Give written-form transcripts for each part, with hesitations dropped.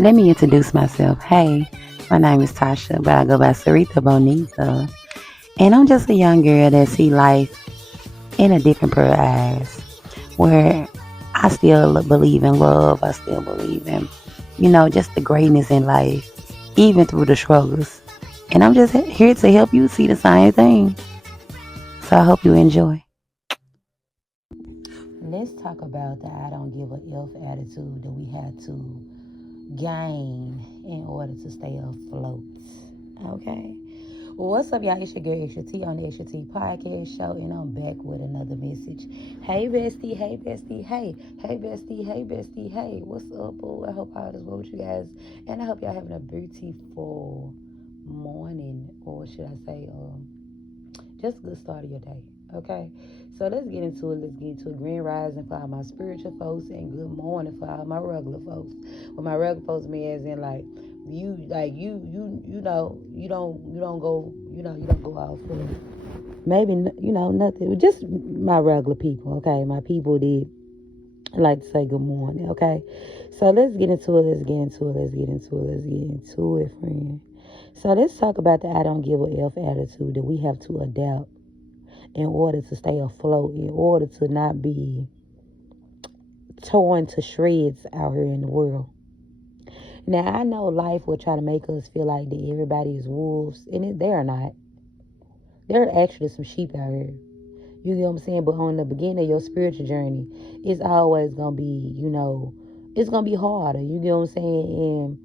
Let me introduce myself. Hey, my name is Tasha, but I go by Sarita Bonita. And I'm just a young girl that see life in a different pair of eyes. Where I still believe in love. I still believe in, just the greatness in life, even through the struggles. And I'm just here to help you see the same thing. So I hope you enjoy. Let's talk about the I don't give a F attitude that we had to gain in order to stay afloat. Okay. Well, what's up, y'all? It's your girl Extra T on the Extra T podcast show, and I'm back with another message. Hey, bestie. Hey, bestie. Hey, hey, bestie. Hey, bestie. Hey, what's up, boo? I hope all is well with you guys, and I hope y'all having a beautiful morning, or should I say, just a good start of your day. Okay, so let's get into it. Let's get into it. Green rising for all my spiritual folks, and good morning for all my regular folks. Well, my regular folks mean as in you don't go you don't go out for maybe nothing. Just my regular people. Okay, my people did like to say good morning. Okay, so let's get into it. Let's get into it. Let's get into it. Let's get into it, friend. So let's talk about the I don't give a F attitude that we have to adapt in order to stay afloat, in order to not be torn to shreds out here in the world. Now, I know life will try to make us feel like that everybody is wolves, and they are not. There are actually some sheep out here. You get what I'm saying? But on the beginning of your spiritual journey, it's always going to be, it's going to be harder. You get what I'm saying?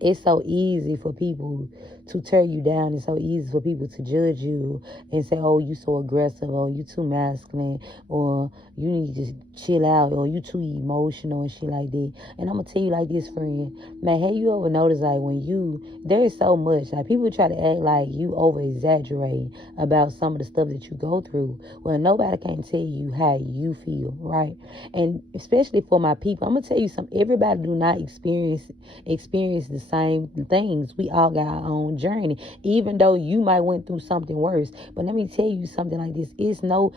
It's so easy for people to tear you down. It's so easy for people to judge you and say, oh, you so aggressive, or you too masculine, or you need to chill out, or you too emotional and shit like that. And I'm going to tell you like this, friend. Man, have you ever noticed, like, there is so much, like, people try to act like you over-exaggerate about some of the stuff that you go through. Well, nobody can tell you how you feel, right? And especially for my people, I'm going to tell you something. Everybody do not experience the same things. We all got our own journey, even though you might went through something worse. But let me tell you something like this. It's no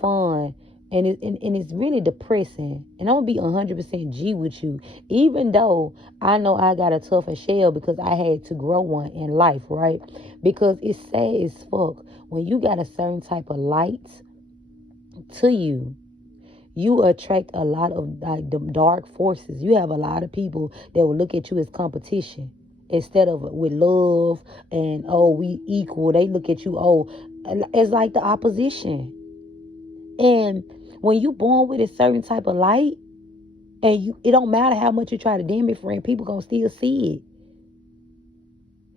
fun. And it's really depressing. And I'm going to be 100% G with you. Even though I know I got a tougher shell because I had to grow one in life, right? Because it's sad as fuck. When you got a certain type of light to you, you attract a lot of like the dark forces. You have a lot of people that will look at you as competition instead of with love and, oh, we equal. They look at you, oh, as like the opposition. And when you born with a certain type of light, and it don't matter how much you try to dim it, friend, people gonna still see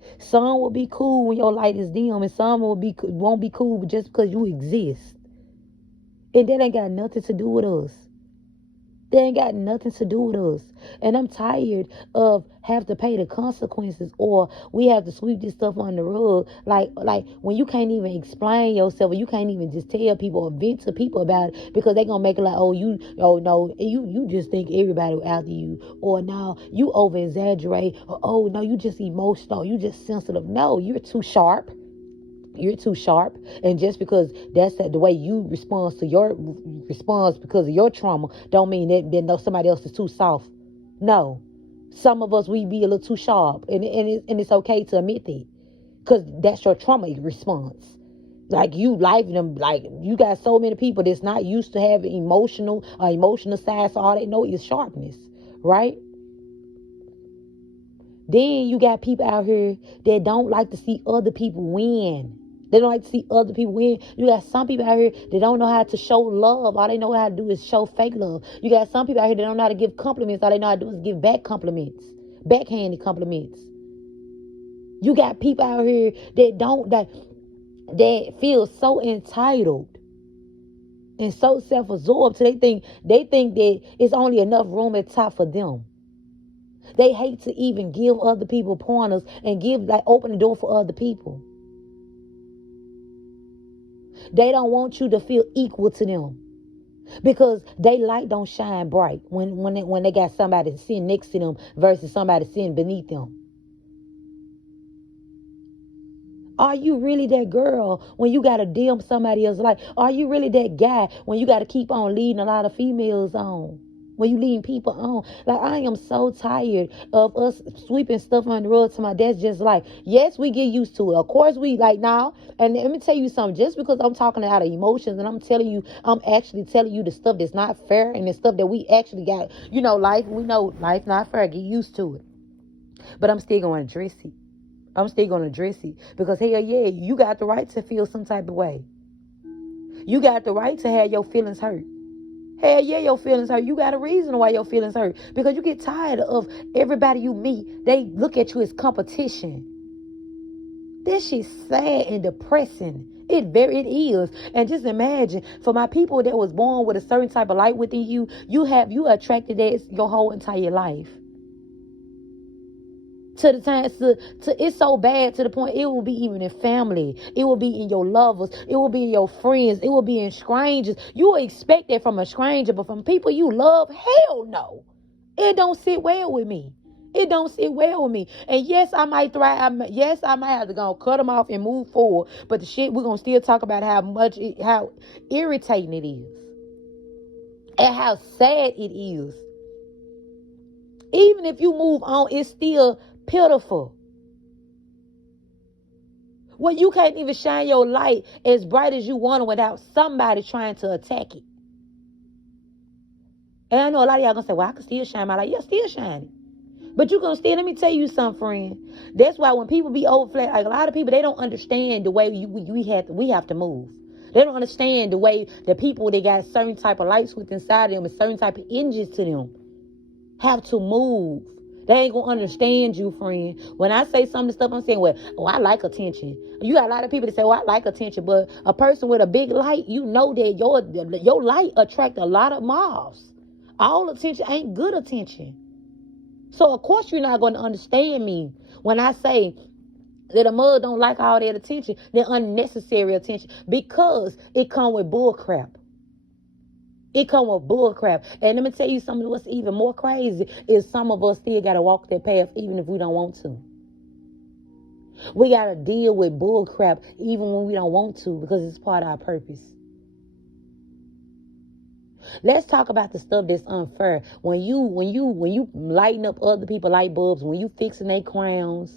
it. Some will be cool when your light is dim, and some won't be cool just because you exist. And that ain't got nothing to do with us. They ain't got nothing to do with us. And I'm tired of have to pay the consequences, or we have to sweep this stuff on the rug. Like when you can't even explain yourself, or you can't even just tell people or vent to people about it, because they gonna make it like, oh no, you just think everybody after you, or no, you over exaggerate, or oh no, you just emotional, you just sensitive. No, you're too sharp. You're too sharp. And just because that's the way you respond to your response because of your trauma, don't mean that no, somebody else is too soft. No, some of us, we be a little too sharp, and it's okay to admit that, because that's your trauma response. Like, you life them, like, you got so many people that's not used to having emotional side, so all they know is sharpness, right? Then you got people out here that don't like to see other people win. They don't like to see other people win. You got some people out here that don't know how to show love. All they know how to do is show fake love. You got some people out here that don't know how to give compliments. All they know how to do is give back compliments. Backhanded compliments. You got people out here that feel so entitled and so self-absorbed, so they think that it's only enough room at top for them. They hate to even give other people pointers and open the door for other people. They don't want you to feel equal to them, because they light don't shine bright when they got somebody sitting next to them versus somebody sitting beneath them. Are you really that girl when you got to dim somebody else's life? Are you really that guy when you got to keep on leading a lot of females on? when you leading people on. Like, I am so tired of us sweeping stuff on the road to my dad's just like, yes, we get used to it. Of course, we like now. And let me tell you something, just because I'm talking out of emotions and I'm telling you, I'm actually telling you the stuff that's not fair and the stuff that we actually got, we know life not fair. Get used to it. But I'm still going to address it. I'm still going to address it. Because hell yeah, you got the right to feel some type of way. You got the right to have your feelings hurt. Hell yeah, your feelings hurt. You got a reason why your feelings hurt. Because you get tired of everybody you meet. They look at you as competition. This shit's sad and depressing. It is. And just imagine, for my people that was born with a certain type of light within you, you attracted that your whole entire life. To the time, to it's so bad to the point it will be even in family. It will be in your lovers. It will be in your friends. It will be in strangers. You will expect that from a stranger, but from people you love, hell no. It don't sit well with me. It don't sit well with me. And yes, I might thrive. Yes, I might have to go cut them off and move forward. But the shit, we're going to still talk about how irritating it is. And how sad it is. Even if you move on, it's still pitiful. Well, you can't even shine your light as bright as you want without somebody trying to attack it. And I know a lot of y'all gonna say, well, I can still shine my light. Yeah, still shining. But you gonna still, let me tell you something, friend. That's why when people be overflowed, like a lot of people, they don't understand the way we have to move. They don't understand the way the people that got certain type of lights within inside of them and certain type of engines to them have to move. They ain't gonna understand you, friend. When I say some of the stuff, I'm saying, I like attention. You got a lot of people that say, I like attention. But a person with a big light, you know that your light attract a lot of moths. All attention ain't good attention. So, of course, you're not going to understand me when I say that a mug don't like all that attention, that unnecessary attention, because it come with bull crap. It come with bull crap. And let me tell you something what's even more crazy is some of us still got to walk that path even if we don't want to. We got to deal with bull crap even when we don't want to because it's part of our purpose. Let's talk about the stuff that's unfair. When you lighting up other people light bulbs, when you fixing their crowns,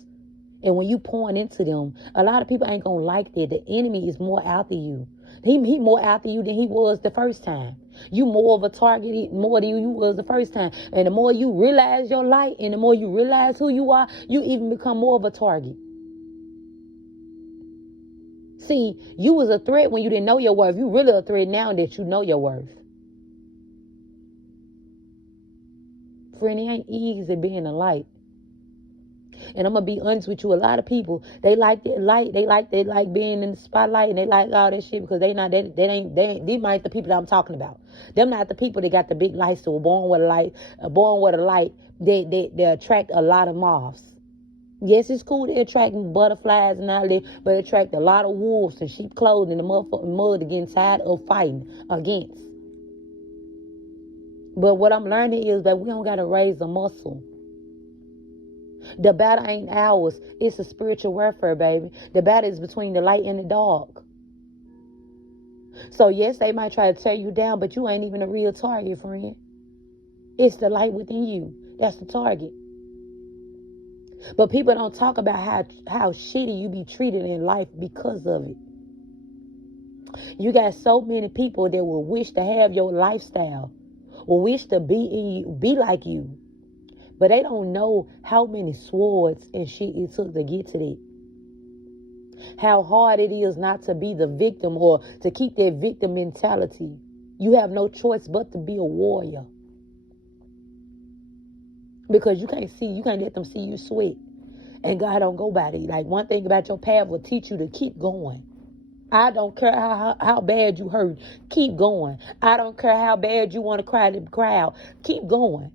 and when you pouring into them, a lot of people ain't gonna like that. The enemy is more after you. He more after you than he was the first time. You more of a target more than you was the first time. And the more you realize your light and the more you realize who you are, you even become more of a target. See, you was a threat when you didn't know your worth. You really a threat now that you know your worth. Friend, it ain't easy being a light. And I'm gonna be honest with you, a lot of people, they like that light, they like being in the spotlight, and they like all that shit because these might the people that I'm talking about. Them not the people that got the big lights that were born with a light, they attract a lot of moths. Yes, it's cool to attract butterflies and all that, but attract a lot of wolves and sheep clothing and the motherfucking mud again tired of fighting against. But what I'm learning is that we don't gotta raise the muscle. The battle ain't ours. It's a spiritual warfare, baby. The battle is between the light and the dark. So, yes, they might try to tear you down, but you ain't even a real target, friend. It's the light within you. That's the target. But people don't talk about how shitty you be treated in life because of it. You got so many people that will wish to have your lifestyle, will wish to be like you. But they don't know how many swords and shit it took to get to that. How hard it is not to be the victim or to keep that victim mentality. You have no choice but to be a warrior. Because you can't let them see you sweat. And God don't go by that. Like, one thing about your path will teach you to keep going. I don't care how bad you hurt. Keep going. I don't care how bad you want to cry to the crowd. Keep going.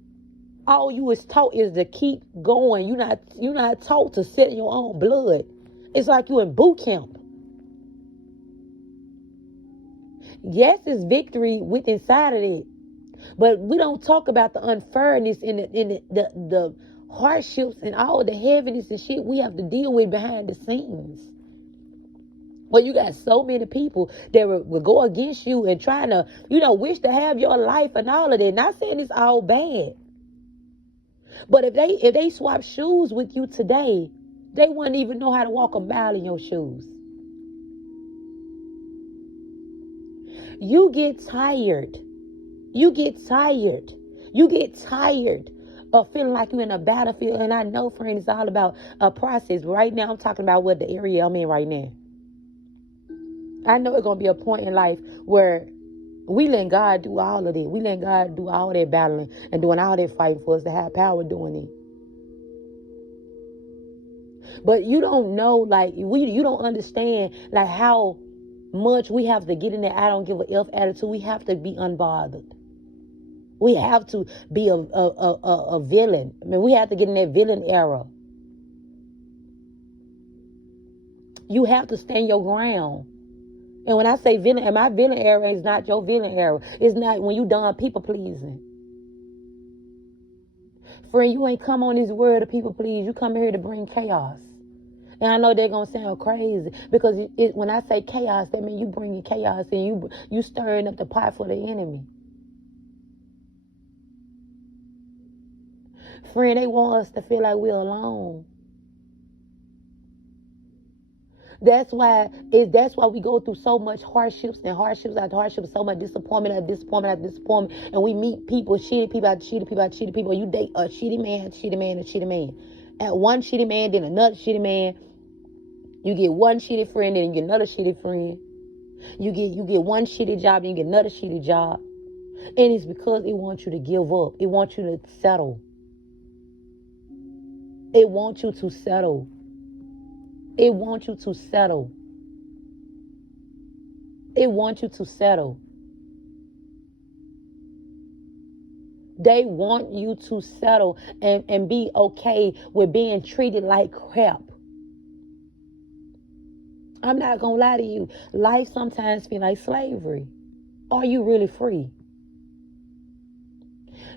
All you is taught is to keep going. You're not taught to sit in your own blood. It's like you in boot camp. Yes, it's victory with inside of it. But we don't talk about the unfairness and the hardships and all the heaviness and shit we have to deal with behind the scenes. Well, you got so many people that will go against you and trying to, wish to have your life and all of that. Not saying it's all bad. But if they swap shoes with you today, they wouldn't even know how to walk a mile in your shoes. You get tired. You get tired. You get tired of feeling like you're in a battlefield. And I know, friend, it's all about a process. Right now, I'm talking about what the area I'm in right now. I know it's going to be a point in life where we let God do all of it. We let God do all that battling and doing all that fighting for us to have power doing it. But you don't know, you don't understand, how much we have to get in that I don't give a F attitude. We have to be unbothered. We have to be a villain. I mean, we have to get in that villain era. You have to stand your ground. And when I say villain, and my villain era is not your villain era. It's not when you done people pleasing. Friend, you ain't come on this world to people please. You come here to bring chaos. And I know they're going to sound crazy because when I say chaos, that means you bringing chaos and you stirring up the pot for the enemy. Friend, they want us to feel like we're alone. That's why we go through so much hardships and hardships after hardships, so much disappointment after disappointment after disappointment, and we meet people, shitty people after shitty people after shitty people. You date a shitty man, and shitty man. At one shitty man, then another shitty man. You get one shitty friend, then you get another shitty friend. You get one shitty job, then you get another shitty job. And it's because it wants you to give up. It wants you to settle. It wants you to settle. It wants you to settle. It wants you to settle. They want you to settle and be okay with being treated like crap. I'm not going to lie to you. Life sometimes feels like slavery. Are you really free?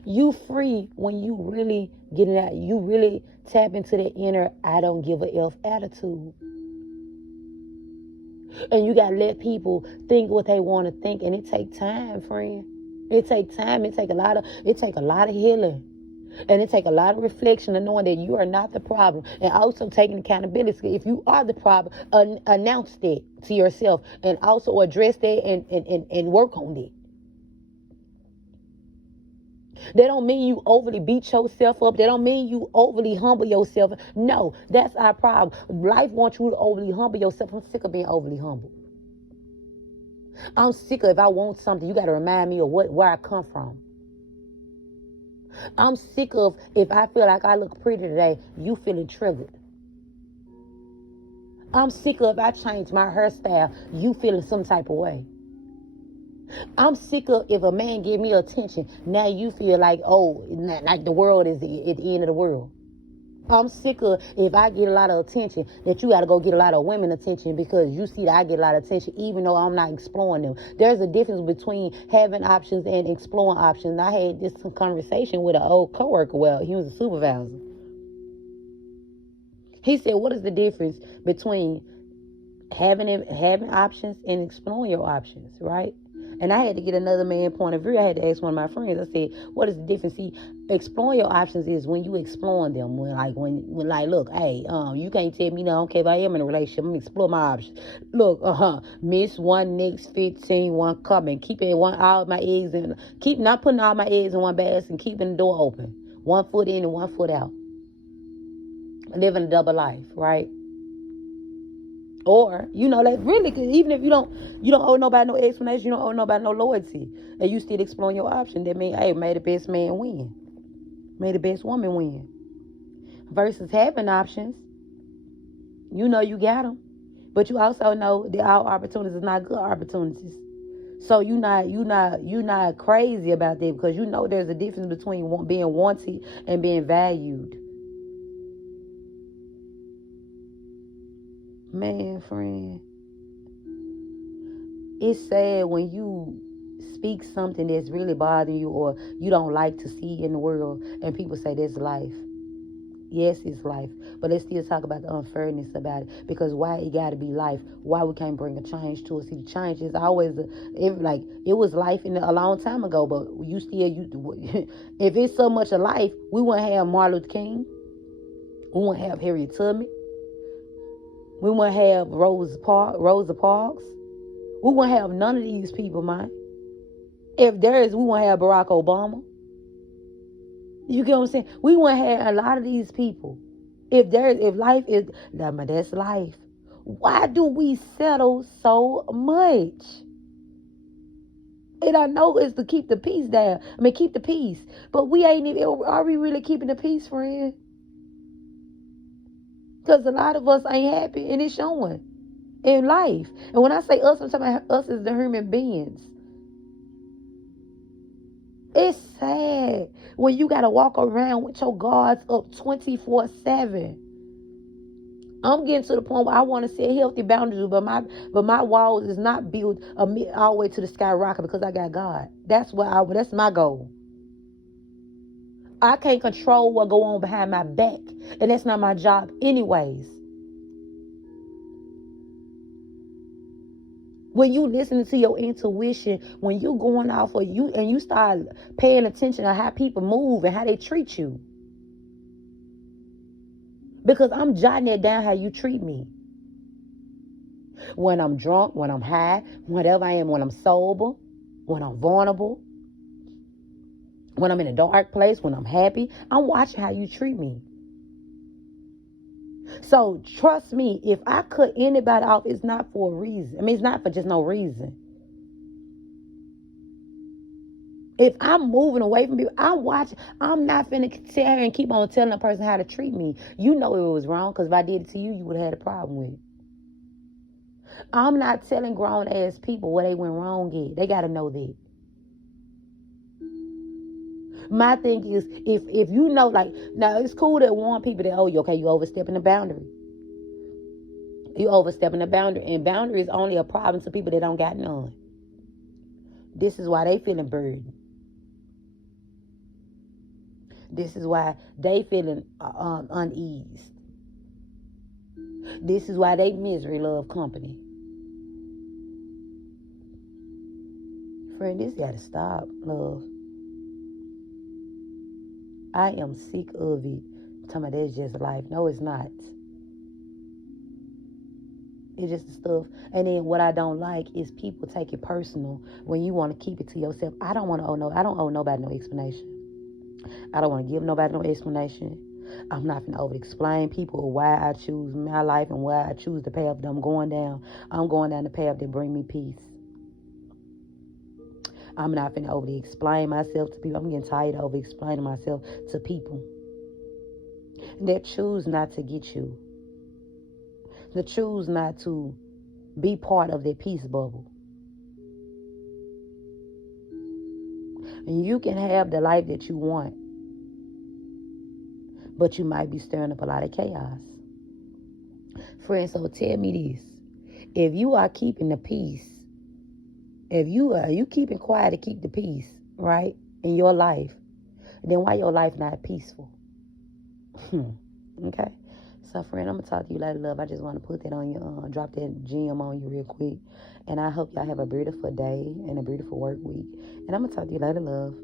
You free when you really get it out. You really tap into the inner I don't give a F attitude. And you got to let people think what they want to think. And it takes time, friend. It takes time. It take a lot of healing. And it take a lot of reflection and knowing that you are not the problem. And also taking accountability. If you are the problem, announce that to yourself. And also address that and work on it. That don't mean you overly beat yourself up. That don't mean you overly humble yourself. No, that's our problem. Life wants you to overly humble yourself. I'm sick of being overly humble. I'm sick of if I want something, you got to remind me of where I come from. I'm sick of if I feel like I look pretty today, you feeling triggered. I'm sick of if I change my hairstyle, you feeling some type of way. I'm sick of if a man give me attention, now you feel like, like the world is at the end of the world. I'm sick of if I get a lot of attention, that you got to go get a lot of women attention because you see that I get a lot of attention even though I'm not exploring them. There's a difference between having options and exploring options. I had this conversation with an old coworker. Well, he was a supervisor. He said, what is the difference between having options and exploring your options, right? And I had to get another man's point of view. I had to ask one of my friends. I said, what is the difference? See, exploring your options is when you exploring them. When look, hey, you can't tell me no, okay, if I am in a relationship, I'm gonna explore my options. Look, miss one, next 15, one coming. Keeping not putting all my eggs in one basket and keeping the door open. One foot in and one foot out. Living a double life, right? Or, that really, cause even if you don't owe nobody no explanation, you don't owe nobody no loyalty, and you still exploring your option, that means, hey, may the best man win. May the best woman win. Versus having options, you got them, but you also know that all opportunities is not good opportunities. So you're not crazy about that because there's a difference between being wanted and being valued. Man, friend, it's sad when you speak something that's really bothering you or you don't like to see in the world and people say that's life. Yes, it's life, but let's still talk about the unfairness about it. Because why it got to be life? Why we can't bring a change to it? See, the change is always it was life a long time ago, but if it's so much of life, we wouldn't have Martin Luther King, we wouldn't have Harriet Tubman, we wouldn't have Rosa Parks, we wouldn't have none of these people, man. If there is, we wouldn't have Barack Obama. You get what I'm saying? We wouldn't have a lot of these people. If life is, that's life. Why do we settle so much? And I know it's to keep the peace down. I mean, keep the peace. But we ain't even, are we really keeping the peace, friend? Because a lot of us ain't happy, and it's showing in life. And when I say us, I'm talking about us as the human beings. It's sad when you got to walk around with your guards up 24/7. I'm getting to the point where I want to set healthy boundaries, but my walls is not built all the way to the skyrocket because I got God. That's my goal. I can't control what go on behind my back, and that's not my job anyways. When you listening to your intuition, when you going off of you and you start paying attention to how people move and how they treat you. Because I'm jotting it down how you treat me. When I'm drunk, when I'm high, whatever I am, when I'm sober, when I'm vulnerable, when I'm in a dark place, when I'm happy, I'm watching how you treat me. So trust me, if I cut anybody off, it's not for a reason. I mean, it's not for just no reason. If I'm moving away from people, I'm not finna sit here and keep on telling a person how to treat me. You know it was wrong, because if I did it to you, you would have had a problem with it. I'm not telling grown ass people where they went wrong at. They got to know that. My thing is, if you know, like, now it's cool to warn people that, you overstepping the boundary. You overstepping the boundary. And boundary is only a problem to people that don't got none. This is why they feeling burdened. This is why they feeling uneased. This is why they misery love company. Friend, this got to stop, love. I am sick of it. Talking about that's just life. No, it's not. It's just the stuff. And then what I don't like is people take it personal when you want to keep it to yourself. I don't owe nobody no explanation. I don't want to give nobody no explanation. I'm not going to over-explain people why I choose my life and why I choose the path that I'm going down. I'm going down the path that bring me peace. I'm not going to over-explain myself to people. I'm getting tired of over-explaining myself to people that choose not to get you. That choose not to be part of their peace bubble. And you can have the life that you want, but you might be stirring up a lot of chaos. Friends, so tell me this. If you are keeping the peace, if you keeping quiet to keep the peace, right, in your life, then why your life not peaceful? Okay? So, friend, I'm going to talk to you later, love. I just want to put that on you, drop that gem on you real quick. And I hope y'all have a beautiful day and a beautiful work week. And I'm going to talk to you later, love.